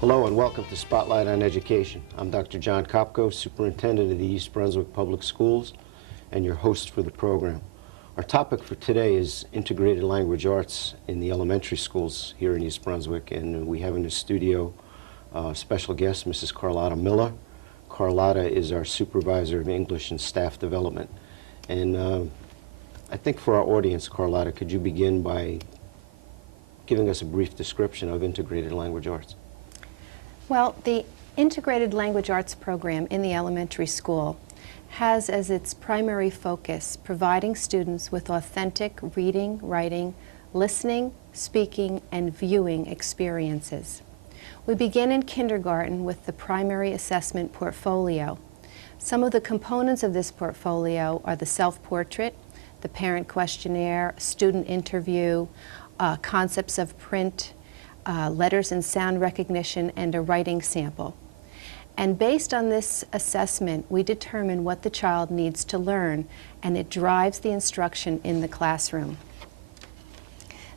Hello and welcome to Spotlight on Education. I'm Dr. Jon Kopko, Superintendent of the East Brunswick Public Schools, and your host for the program. Our topic for today is integrated language arts in the elementary schools here in East Brunswick, and we have in the studio special guest, Mrs. Carlotta Miller. Carlotta is our Supervisor of English and Staff Development. And I think for our audience, Carlotta, could you begin by giving us a brief description of integrated language arts? Well, the Integrated Language Arts program in the elementary school has as its primary focus providing students with authentic reading, writing, listening, speaking, and viewing experiences. We begin in kindergarten with the primary assessment portfolio. Some of the components of this portfolio are the self-portrait, the parent questionnaire, student interview, concepts of print, letters and sound recognition, and a writing sample. And based on this assessment, we determine what the child needs to learn, and it drives the instruction in the classroom.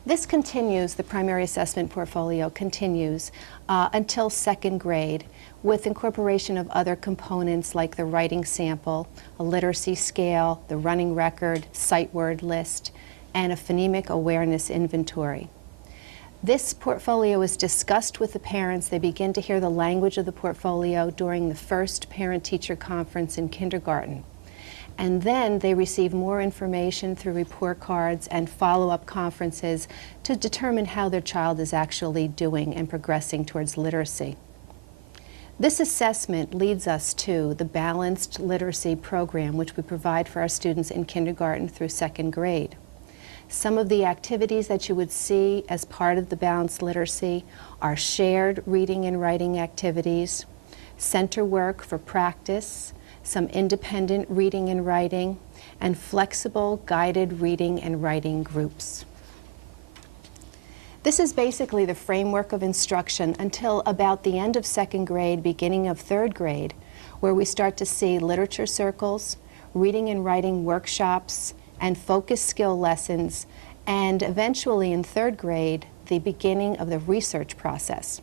This continues, the primary assessment portfolio continues until second grade, with incorporation of other components like the writing sample, a literacy scale, the running record, sight word list, and a phonemic awareness inventory. This portfolio is discussed with the parents. They begin to hear the language of the portfolio during the first parent-teacher conference in kindergarten. And then they receive more information through report cards and follow-up conferences to determine how their child is actually doing and progressing towards literacy. This assessment leads us to the balanced literacy program, which we provide for our students in kindergarten through second grade. Some of the activities that you would see as part of the balanced literacy are shared reading and writing activities, center work for practice, some independent reading and writing, and flexible guided reading and writing groups. This is basically the framework of instruction until about the end of second grade, beginning of third grade, where we start to see literature circles, reading and writing workshops, and focus skill lessons, and eventually in third grade, the beginning of the research process.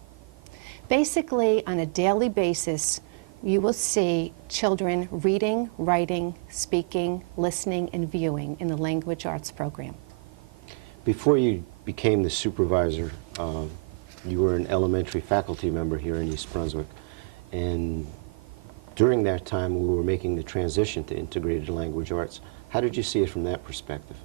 Basically, on a daily basis, you will see children reading, writing, speaking, listening, and viewing in the language arts program. Before you became the supervisor, you were an elementary faculty member here in East Brunswick, and during that time we were making the transition to integrated language arts. How did you see it from that perspective?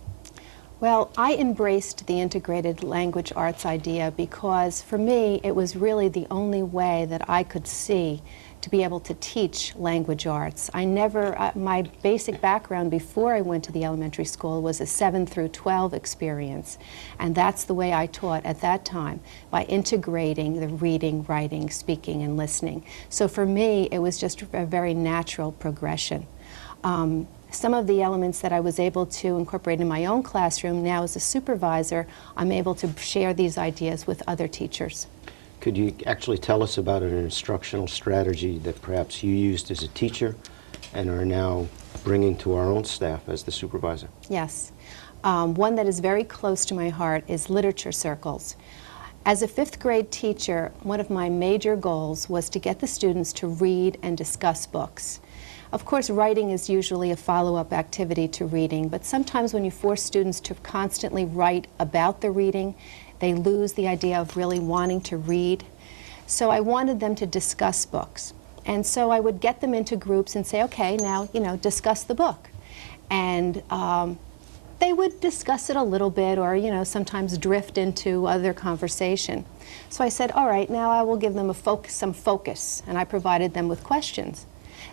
Well, I embraced the integrated language arts idea because for me it was really the only way that I could see to be able to teach language arts. I never, my basic background before I went to the elementary school was a 7 through 12 experience, and that's the way I taught at that time, by integrating the reading, writing, speaking, and listening. So for me, it was just a very natural progression. Some of the elements that I was able to incorporate in my own classroom, now as a supervisor, I'm able to share these ideas with other teachers. Could you actually tell us about an instructional strategy that perhaps you used as a teacher and are now bringing to our own staff as the supervisor? Yes. One that is very close to my heart is literature circles. As a 5th grade teacher, one of my major goals was to get the students to read and discuss books. Of course, writing is usually a follow-up activity to reading, but sometimes when you force students to constantly write about the reading, they lose the idea of really wanting to read. So I wanted them to discuss books. And so I would get them into groups and say, okay, now, discuss the book. And they would discuss it a little bit or, sometimes drift into other conversation. So I said, all right, now I will give them some focus, and I provided them with questions.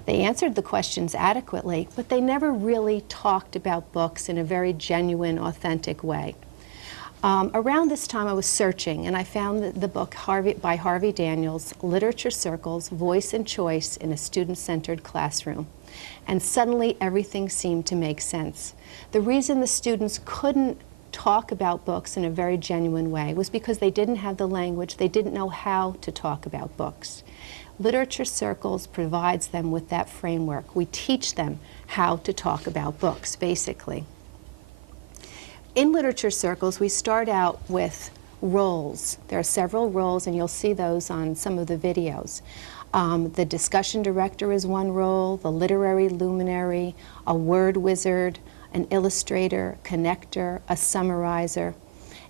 They answered the questions adequately, but they never really talked about books in a very genuine, authentic way. Around this time I was searching, and I found the book by Harvey Daniels, Literature Circles, Voice and Choice in a Student-Centered Classroom. And suddenly everything seemed to make sense. The reason the students couldn't talk about books in a very genuine way was because they didn't have the language, they didn't know how to talk about books. Literature Circles provides them with that framework. We teach them how to talk about books, basically. In Literature Circles, we start out with roles. There are several roles, and you'll see those on some of the videos. The discussion director is one role, the literary luminary, a word wizard, an illustrator, connector, a summarizer.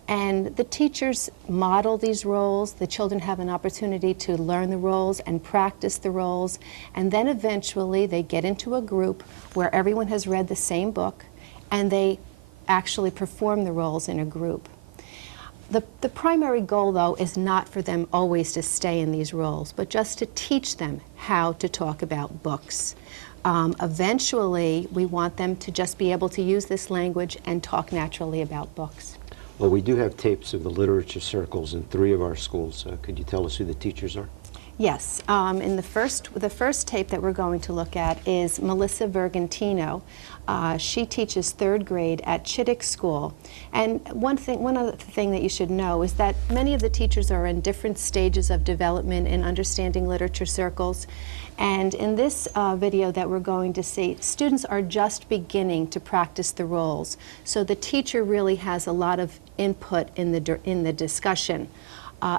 And the teachers model these roles. The children have an opportunity to learn the roles and practice the roles. And then eventually they get into a group where everyone has read the same book, and they actually perform the roles in a group. The primary goal, though, is not for them always to stay in these roles, but just to teach them how to talk about books. Eventually, we want them to just be able to use this language and talk naturally about books. Well, we do have tapes of the literature circles in 3 of our schools. Could you tell us who the teachers are? Yes. In the first tape that we're going to look at is Melissa Vergantino. She teaches 3rd grade at Chittick School. And one other thing that you should know is that many of the teachers are in different stages of development in understanding literature circles. And in this video that we're going to see, students are just beginning to practice the roles. So the teacher really has a lot of input in the discussion.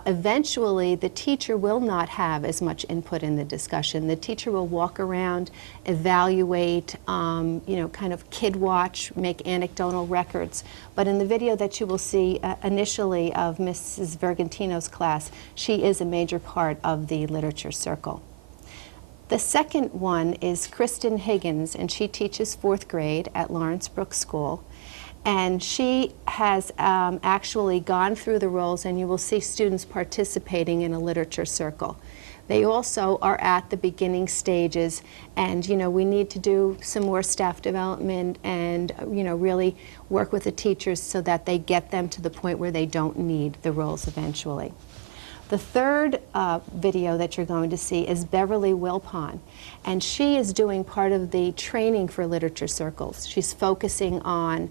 Eventually, the teacher will not have as much input in the discussion. The teacher will walk around, evaluate, kind of kid watch, make anecdotal records. But in the video that you will see initially of Mrs. Vergantino's class, she is a major part of the literature circle. The second one is Kristen Higgins, and she teaches 4th grade at Lawrence Brook School. And she has actually gone through the roles, and you will see students participating in a literature circle. They also are at the beginning stages, and we need to do some more staff development and really work with the teachers so that they get them to the point where they don't need the roles eventually. The third video that you're going to see is Beverly Wilpon, and she is doing part of the training for literature circles. She's focusing on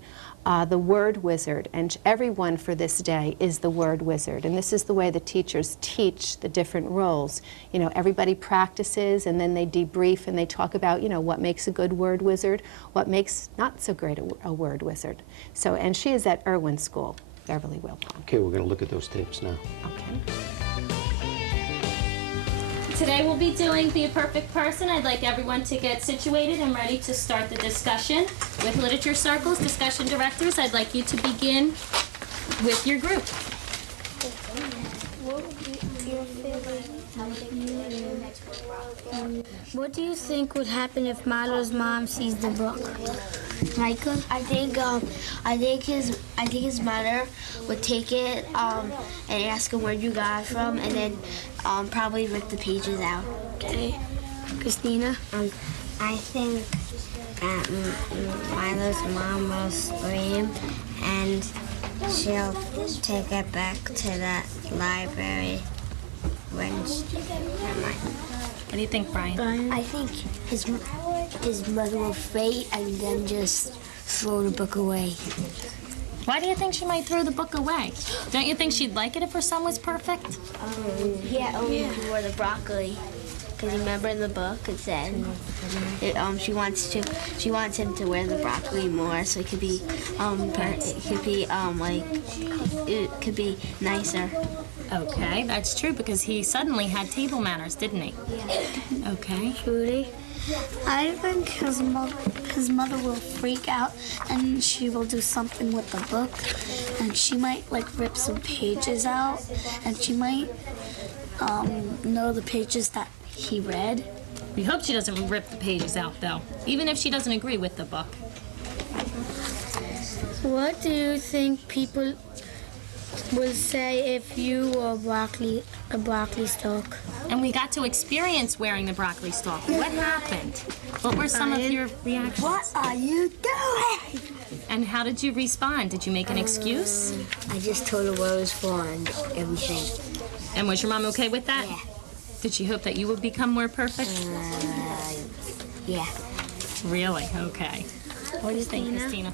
the word wizard, and everyone for this day is the word wizard. And this is the way the teachers teach the different roles. Everybody practices, and then they debrief and they talk about, what makes a good word wizard, what makes not so great a word wizard. So, and she is at Irwin School, Beverly Wilpon. Okay, we're going to look at those tapes now. Okay. Today we'll be doing Be a Perfect Person. I'd like everyone to get situated and ready to start the discussion. With Literature Circles discussion directors, I'd like you to begin with your group. What do you think would happen if Milo's mom sees the book? Michael, I think his mother would take it and ask him where you got it from, and then probably rip the pages out. Okay. Christina? I think that Milo's mom will scream, and she'll take it back to the library when What do you think, Brian? I think his mother will faint and then just throw the book away. Why do you think she might throw the book away? Don't you think she'd like it if her son was perfect? Yeah, only for the broccoli. Because remember in the book it said she wants him to wear the broccoli more, so it could be it could be nicer. Okay, that's true, because he suddenly had table manners, didn't he? Yeah. Okay. Judy? I think his mother will freak out, and she will do something with the book, and she might rip some pages out, and she might know the pages that he read. We hope she doesn't rip the pages out, though, even if she doesn't agree with the book. What do you think people will say if you wore a broccoli stalk? And we got to experience wearing the broccoli stalk. What happened? What were some of your reactions? What are you doing? And how did you respond? Did you make an excuse? I just told her what it was for and everything. And was your mom okay with that? Yeah. Did she hope that you would become more perfect? Yeah. Really? Okay. What do you think, Christina?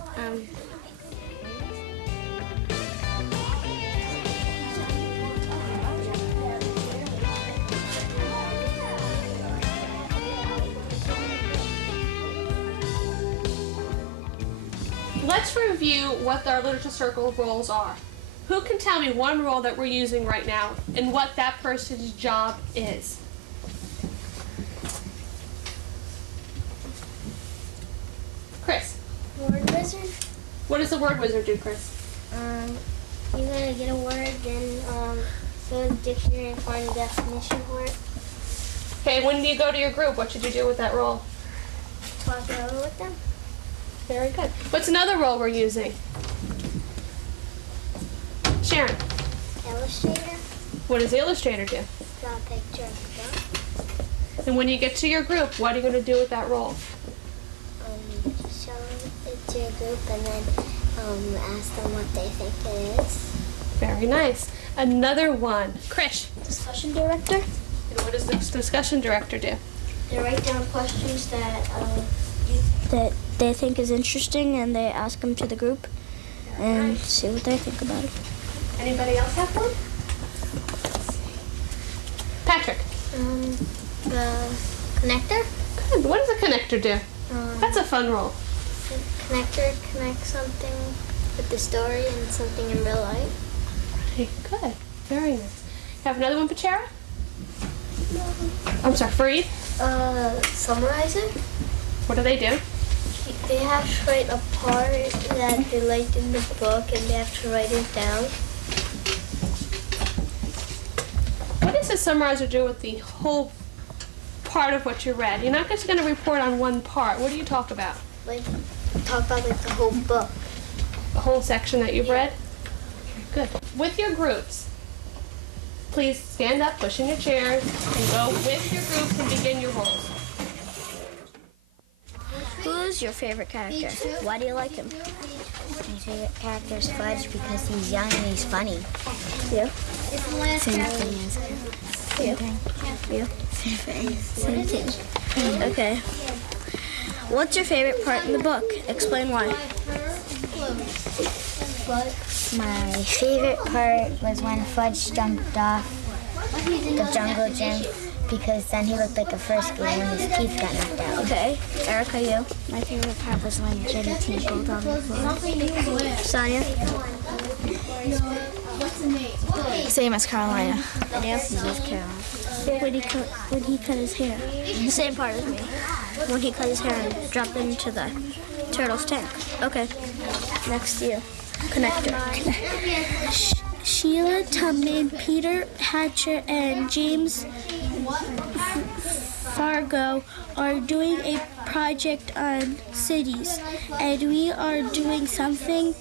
Let's review what our literature circle roles are. Who can tell me one role that we're using right now and what that person's job is? Chris. Word wizard. What does the word wizard do, Chris? You're gonna get a word, then go to the dictionary and find a definition for it. Okay, when you go to your group, what should you do with that role? Talk it over with them. Very good. What's another role we're using? Sharon. Illustrator. What does the illustrator do? Draw a picture of the book. And when you get to your group, what are you going to do with that role? Show it to your group and then ask them what they think it is. Very nice. Another one. Krish. Discussion director. And what does the discussion director do? They write down questions that they think is interesting, and they ask them to the group and see what they think about it. Anybody else have one? Patrick. The connector. Good. What does a connector do? That's a fun role. The connector connects something with the story and something in real life. Right. Good. Very nice. Have another one for Chara? I'm sorry, Fareed. Summarizer. What do they do? They have to write a part that they liked in the book, and they have to write it down. What does a summarizer do with the whole part of what you read? You're not just going to report on one part. What do you talk about? Like, talk about like the whole book. The whole section that you've read? Good. With your groups, please stand up, push in your chairs, and go with your groups and begin your roles. Who's your favorite character? Why do you like him? My favorite character is Fudge because he's young and he's funny. You? Same thing as him. You? Same thing. Okay. What's your favorite part in the book? Explain why. My favorite part was when Fudge jumped off the jungle gym because then he looked like a first grader when his teeth got knocked out. Okay. Erica, you? My favorite part was when Jenny T pulled on the floor. Sonia? Same as Carolina. When he cut his hair. The same part as me. When he cut his hair and dropped it into the turtle's tank. Okay. Next you. Connector. Sheila Tubman, Peter Hatcher, and James Fargo are doing a project on cities, and we are doing something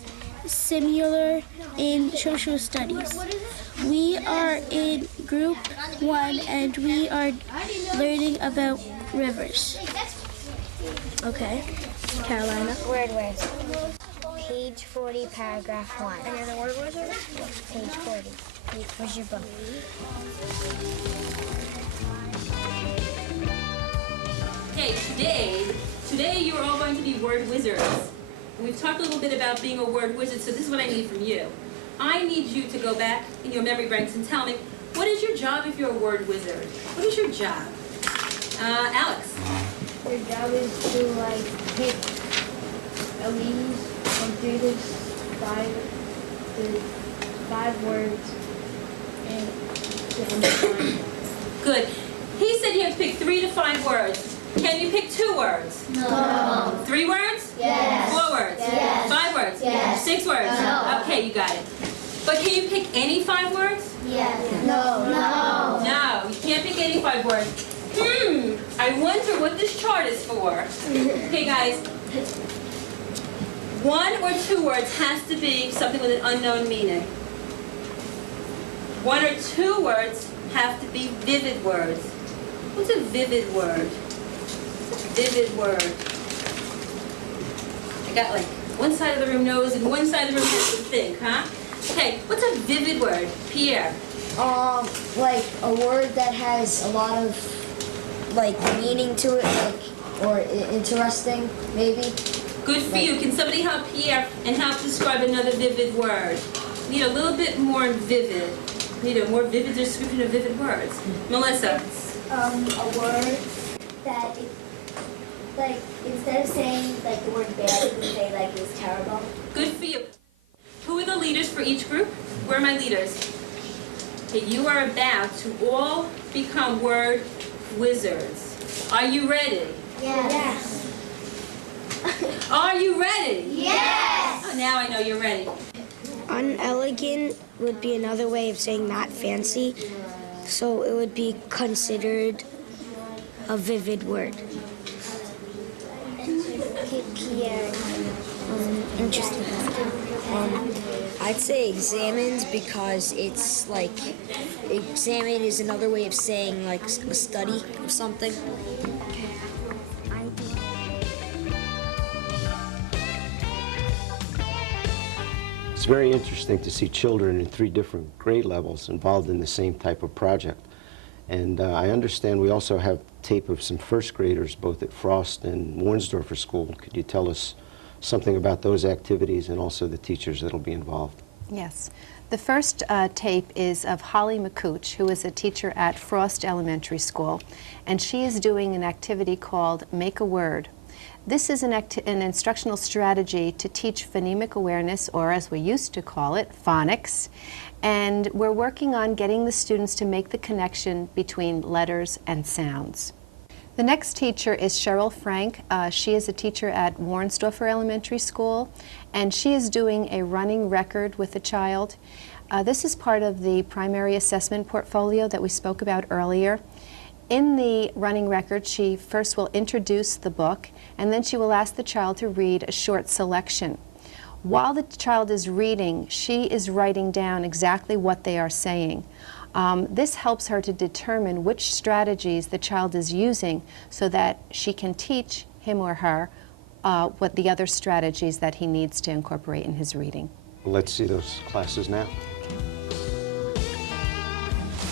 similar in social studies. We are in group 1, and we are learning about rivers. Okay. Carolina? Word words. Page 40, paragraph 1. Any other word wizard? Page 40. Where's your book? Okay, today you are all going to be word wizards. And we've talked a little bit about being a word wizard, so this is what I need from you. I need you to go back in your memory banks and tell me, what is your job if you're a word wizard? What is your job? Alex. Your job is to pick at least from 3 to 5 words and to underline. Good. He said you have to pick 3 to 5 words. Can you pick 2 words? No. 3 words? Yes. 4 words? Yes. 5 words? Yes. 6 words? No. Okay, you got it. But can you pick any 5 words? Yes. No. No. No, you can't pick any 5 words. I wonder what this chart is for. Okay, guys. 1 or 2 words has to be something with an unknown meaning. 1 or 2 words have to be vivid words. What's a vivid word? Vivid word. I got like one side of the room knows and one side of the room has to think, huh? Okay, what's a vivid word? Pierre. Like a word that has a lot of meaning to it, or interesting, maybe. Good for you. Can somebody help Pierre and help describe another vivid word? Need a little bit more vivid. Need a more vivid description of vivid words. Melissa. A word that, instead of saying the word bad, you can say it's terrible. Good for you. Who are the leaders for each group? Where are my leaders? Okay, you are about to all become word wizards. Are you ready? Yes. Are you ready? Yes. Oh, now I know you're ready. Unelegant would be another way of saying not fancy, so it would be considered a vivid word. Interesting. I'd say examined because it's like examine is another way of saying like a study of something. It's very interesting to see children in 3 different grade levels involved in the same type of project. And I understand we also have tape of some first graders both at Frost and Warnsdorfer School. Could you tell us something about those activities and also the teachers that will be involved? Yes. The first tape is of Holly McCooch, who is a teacher at Frost Elementary School, and she is doing an activity called Make a Word. This is an instructional strategy to teach phonemic awareness, or as we used to call it, phonics, and we're working on getting the students to make the connection between letters and sounds. The next teacher is Cheryl Frank. She is a teacher at Warnsdorfer Elementary School, and she is doing a running record with a child. This is part of the primary assessment portfolio that we spoke about earlier. In the running record, she first will introduce the book, and then she will ask the child to read a short selection. While the child is reading, she is writing down exactly what they are saying. This helps her to determine which strategies the child is using so that she can teach him or her what the other strategies that he needs to incorporate in his reading. Let's see those classes now.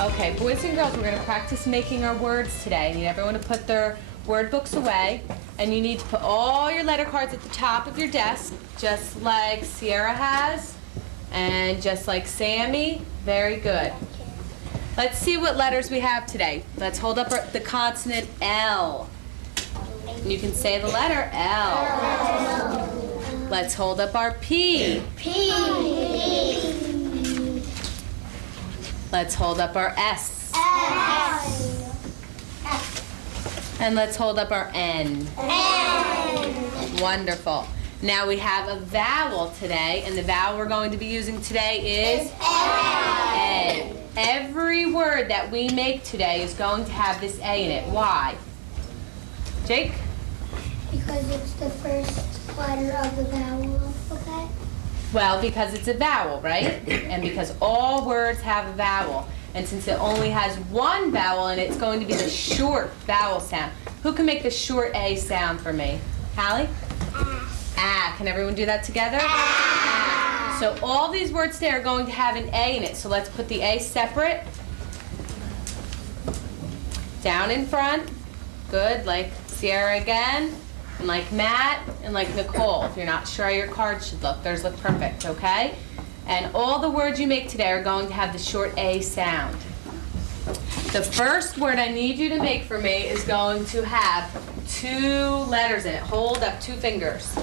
Okay, boys and girls, we're going to practice making our words today. I need everyone to put their word books away, and you need to put all your letter cards at the top of your desk, just like Sierra has, and just like Sammy. Very good. Let's see what letters we have today. Let's hold up the consonant L. And you can say the letter L. Let's hold up our P. P. Let's hold up our S. And let's hold up our N. Wonderful. Now we have a vowel today, and the vowel we're going to be using today is A. Every word that we make today is going to have this A in it. Why? Jake? Because it's the first letter of the vowel alphabet. Well, because it's a vowel, right? And because all words have a vowel. And since it only has one vowel in it, it's going to be the short vowel sound. Who can make the short A sound for me? Hallie? Ah. Can everyone do that together? Ah. So all these words today are going to have an A in it. So let's put the A separate. Down in front. Good, like Sierra again. And like Matt, and like Nicole. If you're not sure how your cards should look, theirs look perfect, okay? And all the words you make today are going to have the short A sound. The first word I need you to make for me is going to have 2 letters in it. Hold up 2 fingers.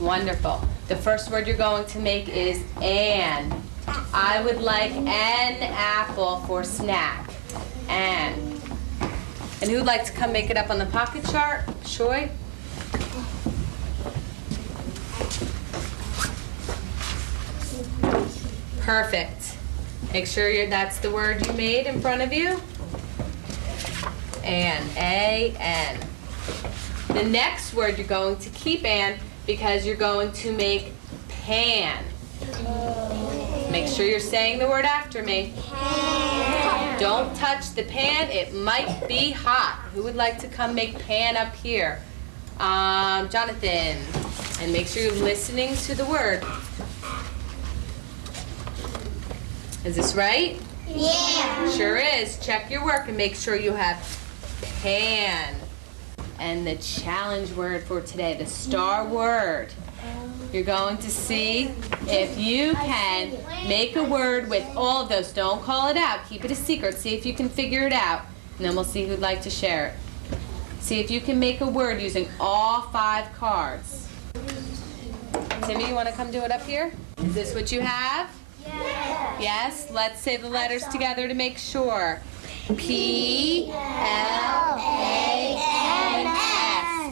Wonderful. The first word you're going to make is an. I would like an apple for snack. An. And who'd like to come make it up on the pocket chart? Shoy? Perfect. Make sure that's the word you made in front of you. And, A-N. The next word you're going to keep an because you're going to make pan. Make sure you're saying the word after me. Pan. Don't touch the pan, it might be hot. Who would like to come make pan up here? Jonathan. And make sure you're listening to the word. Is this right? Yeah. Sure is. Check your work and make sure you have pan. And the challenge word for today, the star word. You're going to see if you can make a word with all of those. Don't call it out. Keep it a secret. See if you can figure it out. And then we'll see who'd like to share it. See if you can make a word using all 5 cards. Timmy, you want to come do it up here? Is this what you have? Yes. Yes? Let's say the letters together to make sure. P-L-A-N-S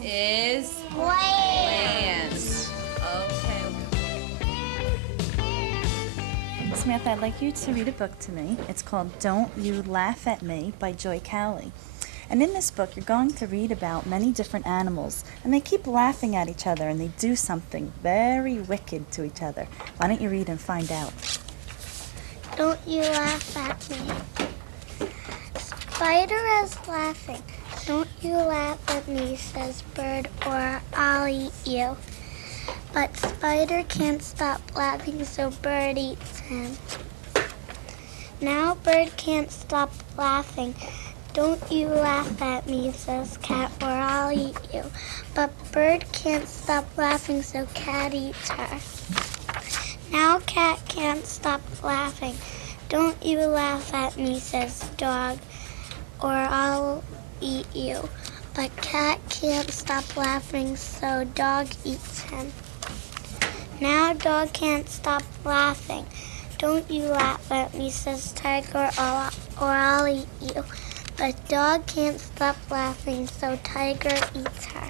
is plants. Okay. Samantha, I'd like you to read a book to me. It's called Don't You Laugh at Me by Joy Cowley. And in this book, you're going to read about many different animals, and they keep laughing at each other, and they do something very wicked to each other. Why don't you read and find out? Don't you laugh at me. Spider is laughing. Don't you laugh at me, says bird, or I'll eat you. But Spider can't stop laughing, so Bird eats him. Now Bird can't stop laughing. Don't you laugh at me, says Cat, or I'll eat you. But Bird can't stop laughing, so Cat eats her. Now Cat can't stop laughing. Don't you laugh at me, says Dog, or I'll eat you. But Cat can't stop laughing, so Dog eats him. Now Dog can't stop laughing. Don't you laugh at me, says Tiger, or I'll eat you. But Dog can't stop laughing, so Tiger eats her.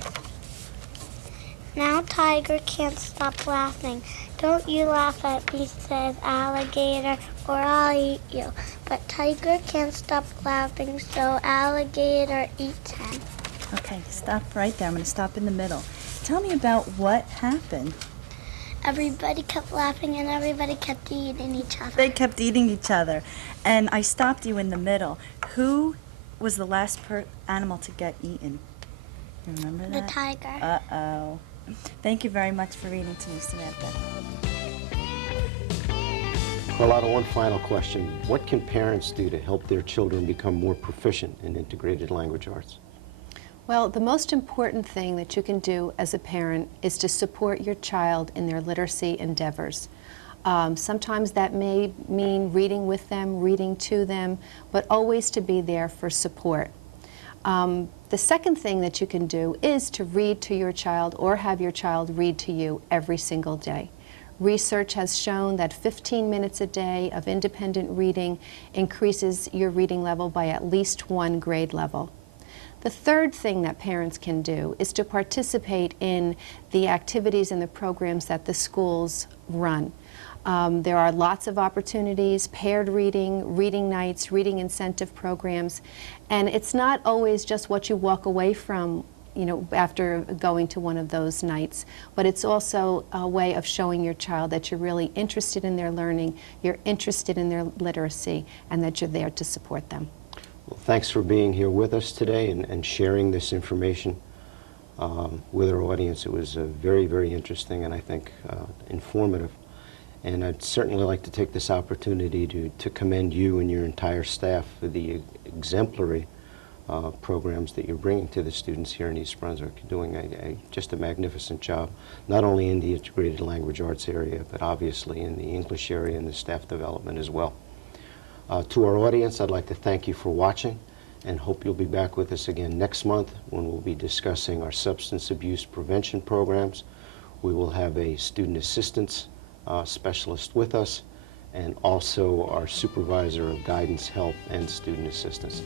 Now Tiger can't stop laughing. Don't you laugh at me, says Alligator, or I'll eat you. But Tiger can't stop laughing, so Alligator eats him. Okay, stop right there. I'm going to stop in the middle. Tell me about what happened. Everybody kept laughing and everybody kept eating each other. They kept eating each other. And I stopped you in the middle. Who was the last animal to get eaten? You remember that? The tiger. Uh-oh. Thank you very much for reading to me, Samantha. Carlotta, one final question. What can parents do to help their children become more proficient in integrated language arts? Well, the most important thing that you can do as a parent is to support your child in their literacy endeavors. Sometimes that may mean reading with them, reading to them, but always to be there for support. The second thing that you can do is to read to your child or have your child read to you every single day. Research has shown that 15 minutes a day of independent reading increases your reading level by at least 1 grade level. The third thing that parents can do is to participate in the activities and the programs that the schools run. There are lots of opportunities, paired reading, reading nights, reading incentive programs, and it's not always just what you walk away from, you know, after going to one of those nights, but it's also a way of showing your child that you're really interested in their learning, you're interested in their literacy, and that you're there to support them. Well, thanks for being here with us today and sharing this information with our audience. It was very, very interesting and I think informative. And I'd certainly like to take this opportunity to commend you and your entire staff for the exemplary programs that you're bringing to the students here in East Brunswick. You're doing just a magnificent job, not only in the integrated language arts area, but obviously in the English area and the staff development as well. To our audience, I'd like to thank you for watching and hope you'll be back with us again next month when we'll be discussing our substance abuse prevention programs. We will have a student assistance specialist with us and also our supervisor of guidance, help, and student assistance.